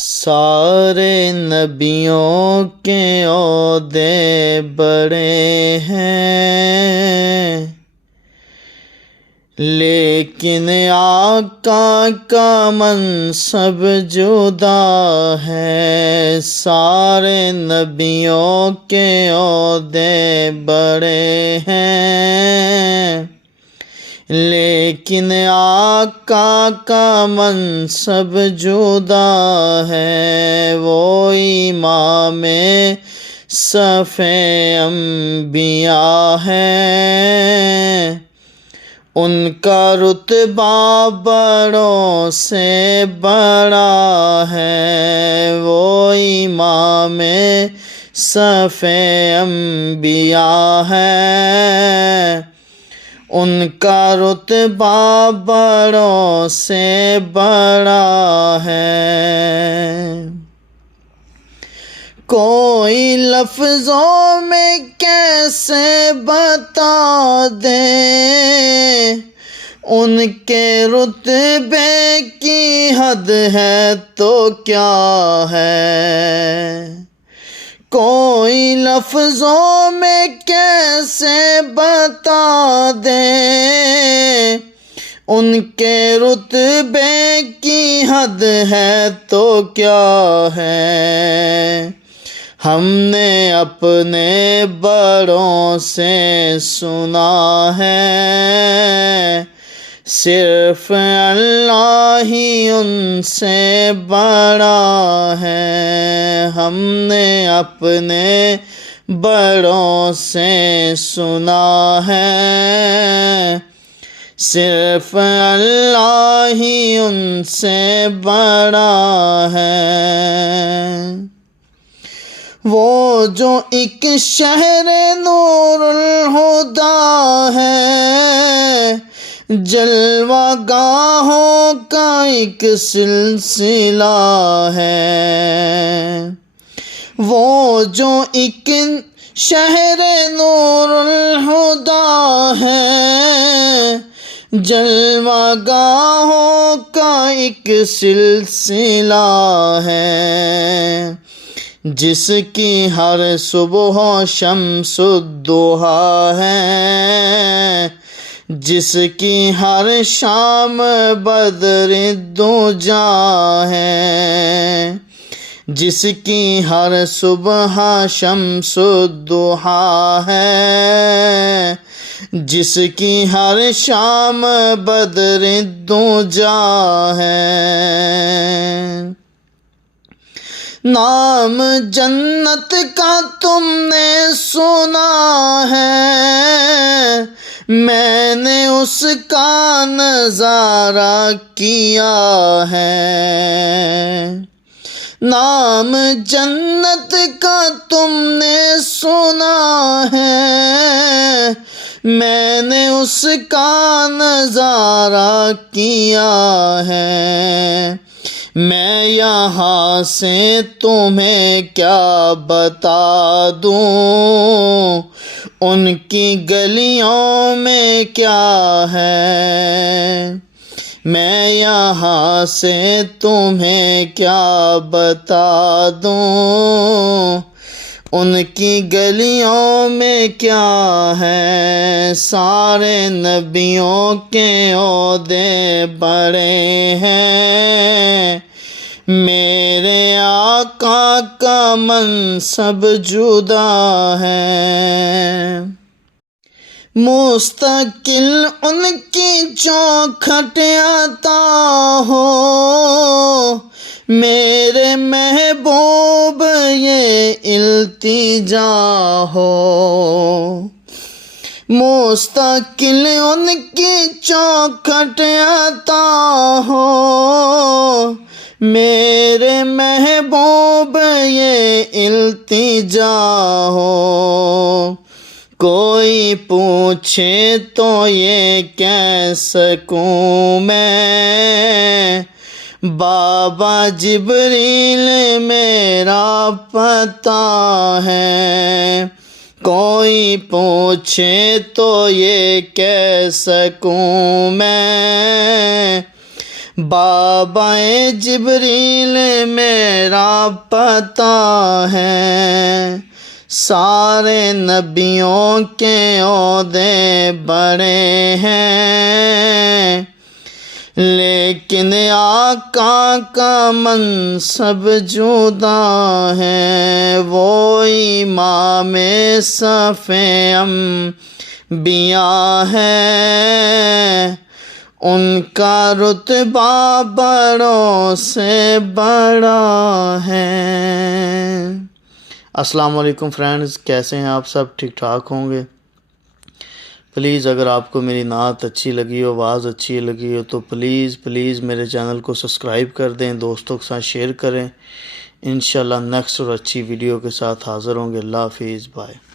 سارے نبیوں کے عہدے بڑے ہیں، لیکن آقا کا منصب جدا ہے۔ سارے نبیوں کے عہدے بڑے ہیں، لیکن آقا کا منصب جدا ہے۔ وہ امام صف انبیاء ہے، ان کا رتبہ بڑوں سے بڑا ہے۔ وہ امام صف انبیاء ہے، ان کا رتبہ بڑوں سے بڑا ہے۔ کوئی لفظوں میں کیسے بتا دے، ان کے رتبے کی حد ہے تو کیا ہے۔ کوئی لفظوں میں کیسے بتا دے، ان کے رتبے کی حد ہے تو کیا ہے۔ ہم نے اپنے بڑوں سے سنا ہے، صرف اللہ ہی ان سے بڑا ہے۔ ہم نے اپنے بڑوں سے سنا ہے، صرف اللہ ہی ان سے بڑا ہے۔ وہ جو ایک شہر نور الہدیٰ ہے، جلوہ گاہوں کا ایک سلسلہ ہے۔ وہ جو ایک شہر نور الہدیٰ ہے، جلوہ گاہوں کا ایک سلسلہ ہے۔ جس کی ہر صبح شمس الضحیٰ ہے، جس کی ہر شام بدر الدجیٰ ہے۔ جس کی ہر صبح شمس الضحیٰ ہے، جس کی ہر شام بدر الدجیٰ ہے۔ نام جنت کا تم نے سنا ہے، میں نے اس کا نظارہ کیا ہے۔ نام جنت کا تم نے سنا ہے، میں نے اس کا نظارہ کیا ہے۔ میں یہاں سے تمہیں کیا بتا دوں، ان کی گلیوں میں کیا ہے۔ میں یہاں سے تمہیں کیا بتا دوں، ان کی گلیوں میں کیا ہے۔ سارے نبیوں کے عہدے بڑے ہیں، میرے آقا کا منصب جدا ہے۔ مستقل ان کی چوکھٹ عطا ہو، میرے محبوب یہ التجا ہو۔ مستقل ان کی چوکھٹ عطا ہو، میرے محبوب یہ التجا ہو۔ کوئی پوچھے تو یہ کہہ سکوں میں، بابا جبریل میرا پتہ ہے۔ کوئی پوچھے تو یہ کہہ سکوں میں، بابا جبریل میرا پتہ ہے، سارے نبیوں کے عہدے بڑے ہیں، لیکن آقا کا منصب جدا ہے، وہ امام صف انبیاء ہے، ان کا رتبہ بڑوں سے بڑا ہے۔ السلام علیکم فرینڈز، کیسے ہیں آپ سب؟ ٹھیک ٹھاک ہوں گے؟ پلیز اگر آپ کو میری نعت اچھی لگی ہو، آواز اچھی لگی ہو، تو پلیز میرے چینل کو سبسکرائب کر دیں، دوستوں کے ساتھ شیئر کریں۔ انشاءاللہ نیکسٹ اور اچھی ویڈیو کے ساتھ حاضر ہوں گے۔ اللہ حافظ، بائے۔